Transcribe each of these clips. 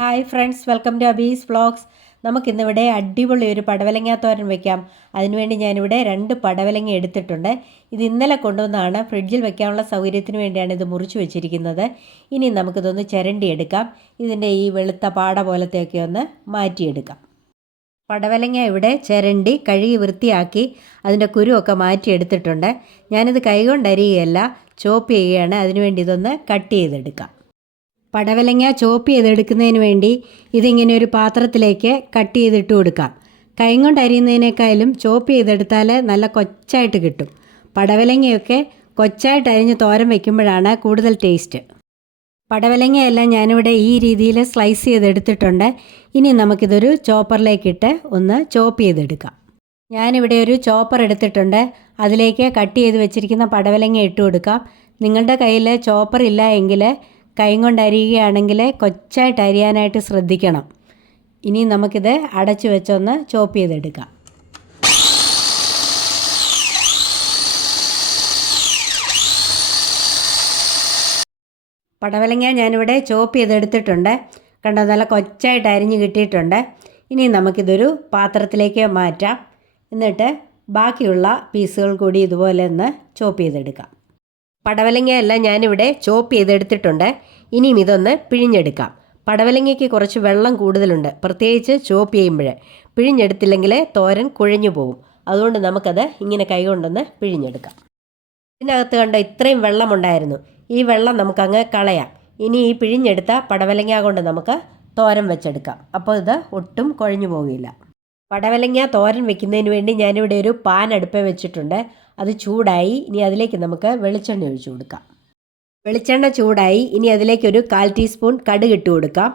Hi friends, welcome to Abi's vlogs. നമുക്കിന്നിവിടെ അടിപൊളി ഒരു പടവലങ്ങ തോരൻ വയ്ക്കാം. അതിനുവേണ്ടി ഞാനിവിടെ 2 പടവലങ്ങ എടുത്തിട്ടുണ്ട്. ഇത് ഇന്നലെ കൊണ്ടുവന്നതാണ്. ഫ്രിഡ്ജിൽ വെക്കാനുള്ള സൗകര്യത്തിന് വേണ്ടിയാണ് ഇത് മുറിച്ച് വെച്ചിരിക്കുന്നത്. ഇനി നമുക്കിതൊന്ന് ചിരണ്ടിയെടുക്കാം. ഇതിൻ്റെ ഈ വെളുത്ത പാട പോലത്തെയൊക്കെ ഒന്ന് മാറ്റിയെടുക്കാം. പടവലങ്ങ ഇവിടെ ചിരണ്ടി കഴുകി വൃത്തിയാക്കി അതിൻ്റെ കുരുവൊക്കെ മാറ്റിയെടുത്തിട്ടുണ്ട്. ഞാനിത് കൈകൊണ്ട് അരിയുകയല്ല, ചോപ്പ് ചെയ്യുകയാണ്. അതിനുവേണ്ടി ഇതൊന്ന് കട്ട് ചെയ്തെടുക്കാം. പടവലങ്ങ ചോപ്പ് ചെയ്തെടുക്കുന്നതിന് വേണ്ടി ഇതിങ്ങനെ ഒരു പാത്രത്തിലേക്ക് കട്ട് ചെയ്തിട്ട് കൊടുക്കാം. കൈ കൊണ്ട് അരിയുന്നതിനേക്കാളും ചോപ്പ് ചെയ്തെടുത്താൽ നല്ല കൊച്ചായിട്ട് കിട്ടും. പടവലങ്ങയൊക്കെ കൊച്ചായിട്ട് അരിഞ്ഞ് തോരൻ വയ്ക്കുമ്പോഴാണ് കൂടുതൽ ടേസ്റ്റ്. പടവലങ്ങയെല്ലാം ഞാനിവിടെ ഈ രീതിയിൽ സ്ലൈസ് ചെയ്തെടുത്തിട്ടുണ്ട്. ഇനി നമുക്കിതൊരു ചോപ്പറിലേക്കിട്ട് ഒന്ന് ചോപ്പ് ചെയ്തെടുക്കാം. ഞാനിവിടെ ഒരു ചോപ്പർ എടുത്തിട്ടുണ്ട്. അതിലേക്ക് കട്ട് ചെയ്ത് വെച്ചിരിക്കുന്ന പടവലങ്ങ ഇട്ട് കൊടുക്കാം. നിങ്ങളുടെ കയ്യിൽ ചോപ്പർ ഇല്ല എങ്കിൽ കൈ കൊണ്ട് അരിയുകയാണെങ്കിൽ കൊച്ചായിട്ട് അരിയാനായിട്ട് ശ്രദ്ധിക്കണം. ഇനി നമുക്കിത് അടച്ചു വെച്ചൊന്ന് ചോപ്പ് ചെയ്തെടുക്കാം. പടവലങ്ങ ഞാനിവിടെ ചോപ്പ് ചെയ്തെടുത്തിട്ടുണ്ട്. കണ്ടോ, നല്ല കൊച്ചായിട്ട് അരിഞ്ഞ് കിട്ടിയിട്ടുണ്ട്. ഇനി നമുക്കിതൊരു പാത്രത്തിലേക്ക് മാറ്റാം. എന്നിട്ട് ബാക്കിയുള്ള പീസുകൾ കൂടി ഇതുപോലെ ഒന്ന് ചോപ്പ് ചെയ്തെടുക്കാം. പടവലങ്ങയെല്ലാം ഞാനിവിടെ ചോപ്പ് ചെയ്തെടുത്തിട്ടുണ്ട്. ഇനിയും ഇതൊന്ന് പിഴിഞ്ഞെടുക്കാം. പടവലങ്ങയ്ക്ക് കുറച്ച് വെള്ളം കൂടുതലുണ്ട്, പ്രത്യേകിച്ച് ചോപ്പ് ചെയ്യുമ്പോൾ. പിഴിഞ്ഞെടുത്തില്ലെങ്കിൽ തോരൻ കുഴഞ്ഞു പോകും. അതുകൊണ്ട് നമുക്കത് ഇങ്ങനെ കൈകൊണ്ടൊന്ന് പിഴിഞ്ഞെടുക്കാം. ഇതിനകത്ത് കണ്ട ഇത്രയും വെള്ളമുണ്ടായിരുന്നു. ഈ വെള്ളം നമുക്കങ്ങ് കളയാം. ഇനി ഈ പിഴിഞ്ഞെടുത്ത പടവലങ്ങ കൊണ്ട് നമുക്ക് തോരൻ വെച്ചെടുക്കാം. അപ്പോൾ ഇത് ഒട്ടും കുഴഞ്ഞു പോകില്ല. പടവലങ്ങ തോരൻ വെക്കുന്നതിന് വേണ്ടി ഞാനിവിടെ ഒരു പാൻ അടുപ്പേ വെച്ചിട്ടുണ്ട്. അത് ചൂടായി. ഇനി അതിലേക്ക് നമുക്ക് വെളിച്ചെണ്ണ ഒഴിച്ചു കൊടുക്കാം. വെളിച്ചെണ്ണ ചൂടായി. ഇനി അതിലേക്കൊരു 1/4 ടീസ്പൂൺ കടുക് ഇട്ട് കൊടുക്കാം.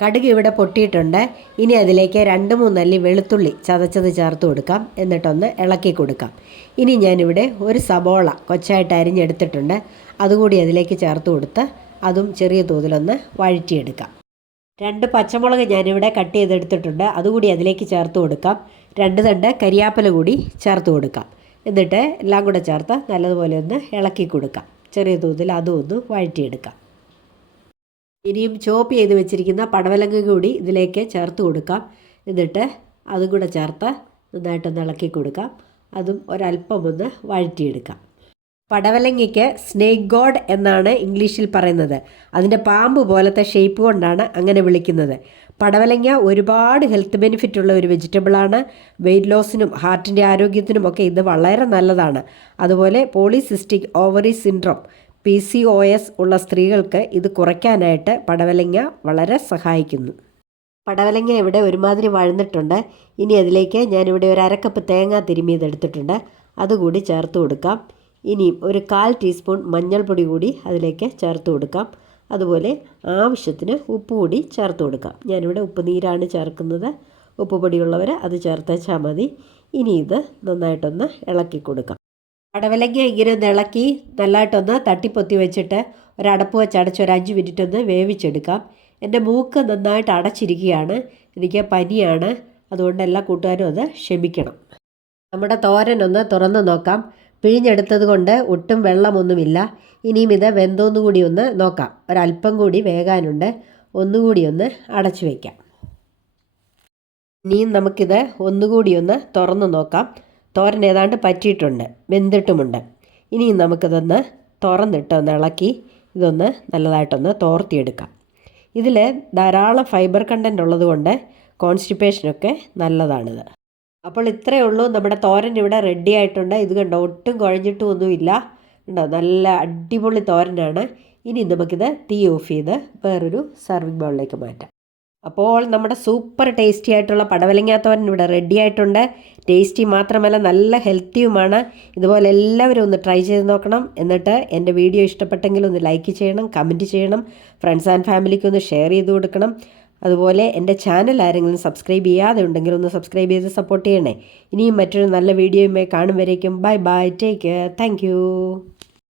കടുക് ഇവിടെ പൊട്ടിയിട്ടുണ്ട്. ഇനി അതിലേക്ക് 2-3 അല്ലി വെളുത്തുള്ളി ചതച്ചത് ചേർത്ത് കൊടുക്കാം. എന്നിട്ടൊന്ന് ഇളക്കി കൊടുക്കാം. ഇനി ഞാനിവിടെ ഒരു സബോള കൊച്ചായിട്ട് അരിഞ്ഞെടുത്തിട്ടുണ്ട്. അതുകൂടി അതിലേക്ക് ചേർത്ത് കൊടുത്ത് അതും ചെറിയ തോതിലൊന്ന് വഴറ്റിയെടുക്കാം. 2 പച്ചമുളക് ഞാനിവിടെ കട്ട് ചെയ്തെടുത്തിട്ടുണ്ട്. അതുകൂടി അതിലേക്ക് ചേർത്ത് കൊടുക്കാം. 2 തണ്ട് കരിയാപ്പല കൂടി ചേർത്ത് കൊടുക്കാം. എന്നിട്ട് എല്ലാം കൂടെ ചേർത്ത് നല്ലതുപോലെ ഒന്ന് ഇളക്കി കൊടുക്കാം. ചെറിയ തോതിൽ അതും ഒന്ന് വഴറ്റിയെടുക്കാം. ഇനിയും ചോപ്പ് ചെയ്ത് വെച്ചിരിക്കുന്ന പടവലങ്ങ കൂടി ഇതിലേക്ക് ചേർത്ത് കൊടുക്കാം. എന്നിട്ട് അതും കൂടെ ചേർത്ത് നന്നായിട്ടൊന്ന് ഇളക്കി കൊടുക്കാം. അതും ഒരല്പം ഒന്ന് വഴറ്റിയെടുക്കാം. പടവലങ്ങയ്ക്ക് സ്നേക്ക് ഗോഡ് എന്നാണ് ഇംഗ്ലീഷിൽ പറയുന്നത്. അതിൻ്റെ പാമ്പ് പോലത്തെ ഷേപ്പ് കൊണ്ടാണ് അങ്ങനെ വിളിക്കുന്നത്. പടവലങ്ങ ഒരുപാട് ഹെൽത്ത് ബെനിഫിറ്റ് ഉള്ള ഒരു വെജിറ്റബിളാണ്. വെയിറ്റ് ലോസിനും ഹാർട്ടിൻ്റെ ആരോഗ്യത്തിനുമൊക്കെ ഇത് വളരെ നല്ലതാണ്. അതുപോലെ പോളിസിസ്റ്റിക് ഓവറി സിൻഡ്രോം PCOS ഉള്ള സ്ത്രീകൾക്ക് ഇത് കുറയ്ക്കാനായിട്ട് പടവലങ്ങ വളരെ സഹായിക്കുന്നു. പടവലങ്ങ ഇവിടെ ഒരുമാതിരി വഴന്നിട്ടുണ്ട്. ഇനി അതിലേക്ക് ഞാനിവിടെ ഒരു 1/2 കപ്പ് തേങ്ങ തിരുമ്മിയതെടുത്തിട്ടുണ്ട്. അതുകൂടി ചേർത്ത് കൊടുക്കാം. ഇനിയും ഒരു 1/4 ടീസ്പൂൺ മഞ്ഞൾപ്പൊടി കൂടി അതിലേക്ക് ചേർത്ത് കൊടുക്കാം. അതുപോലെ ആവശ്യത്തിന് ഉപ്പ് കൂടി ചേർത്ത് കൊടുക്കാം. ഞാനിവിടെ ഉപ്പ് നീരാണ് ചേർക്കുന്നത്. ഉപ്പ് പൊടിയുള്ളവർ അത് ചേർത്തേച്ചാൽ മതി. ഇനി ഇത് നന്നായിട്ടൊന്ന് ഇളക്കി കൊടുക്കാം. പടവലങ്ങ ഇങ്ങനെ ഒന്ന് ഇളക്കി നല്ലതായിട്ടൊന്ന് തട്ടിപ്പൊത്തി വെച്ചിട്ട് ഒരടപ്പ് വെച്ച് അടച്ച് ഒരു 5 മിനിറ്റ് ഒന്ന് വേവിച്ചെടുക്കാം. എൻ്റെ മൂക്ക് നന്നായിട്ട് അടച്ചിരിക്കുകയാണ്. എനിക്ക് പനിയാണ്. അതുകൊണ്ട് എല്ലാ കൂട്ടുകാരും അത് ക്ഷമിക്കണം. നമ്മുടെ തോരൻ ഒന്ന് തുറന്ന് നോക്കാം. പിഴിഞ്ഞെടുത്തത് കൊണ്ട് ഒട്ടും വെള്ളമൊന്നുമില്ല. ഇനിയും ഇത് വെന്തോന്നുകൂടി ഒന്ന് നോക്കാം. ഒരല്പം കൂടി വേകാനുണ്ട്. ഒന്നുകൂടി ഒന്ന് അടച്ചു വയ്ക്കാം. ഇനിയും നമുക്കിത് ഒന്നുകൂടി ഒന്ന് തുറന്ന് നോക്കാം. തോരൻ ഏതാണ്ട് പറ്റിയിട്ടുണ്ട്, വെന്തിട്ടുമുണ്ട്. ഇനിയും നമുക്കിതൊന്ന് തുറന്നിട്ടൊന്ന് ഇളക്കി ഇതൊന്ന് നല്ലതായിട്ടൊന്ന് തോർത്തിയെടുക്കാം. ഇതിൽ ധാരാളം ഫൈബർ കണ്ടൻറ്റ് ഉള്ളതുകൊണ്ട് കോൺസ്റ്റിപ്പേഷനൊക്കെ നല്ലതാണിത്. അപ്പോൾ ഇത്രയേ ഉള്ളൂ. നമ്മുടെ തോരൻ ഇവിടെ റെഡി ആയിട്ടുണ്ട്. ഇത് കണ്ടോ, ഒട്ടും കുഴഞ്ഞിട്ടുമൊന്നുമില്ല. ഉണ്ടോ, നല്ല അടിപൊളി തോരനാണ്. ഇനി നമുക്കിത് തീ ഓഫ് ചെയ്ത് വേറൊരു സർവിങ് ബൗളിലേക്ക് മാറ്റാം. അപ്പോൾ നമ്മുടെ സൂപ്പർ ടേസ്റ്റി ആയിട്ടുള്ള പടവലങ്ങ തോരൻ ഇവിടെ റെഡി ആയിട്ടുണ്ട്. ടേസ്റ്റി മാത്രമല്ല നല്ല ഹെൽത്തിയുമാണ്. ഇതുപോലെ എല്ലാവരും ഒന്ന് ട്രൈ ചെയ്ത് നോക്കണം. എന്നിട്ട് എൻ്റെ വീഡിയോ ഇഷ്ടപ്പെട്ടെങ്കിൽ ഒന്ന് ലൈക്ക് ചെയ്യണം, കമൻറ്റ് ചെയ്യണം. ഫ്രണ്ട്സ് ആൻഡ് ഫാമിലിക്ക് ഒന്ന് ഷെയർ ചെയ്ത് കൊടുക്കണം. അതുപോലെ എൻ്റെ ചാനൽ ആരെങ്കിലും സബ്സ്ക്രൈബ് ചെയ്യാതെ ഉണ്ടെങ്കിൽ ഒന്ന് സബ്സ്ക്രൈബ് ചെയ്ത് സപ്പോർട്ട് ചെയ്യണേ. ഇനിയും മറ്റൊരു നല്ല വീഡിയോയുമായി കാണും വരേക്കും bye bye, take care, thank you.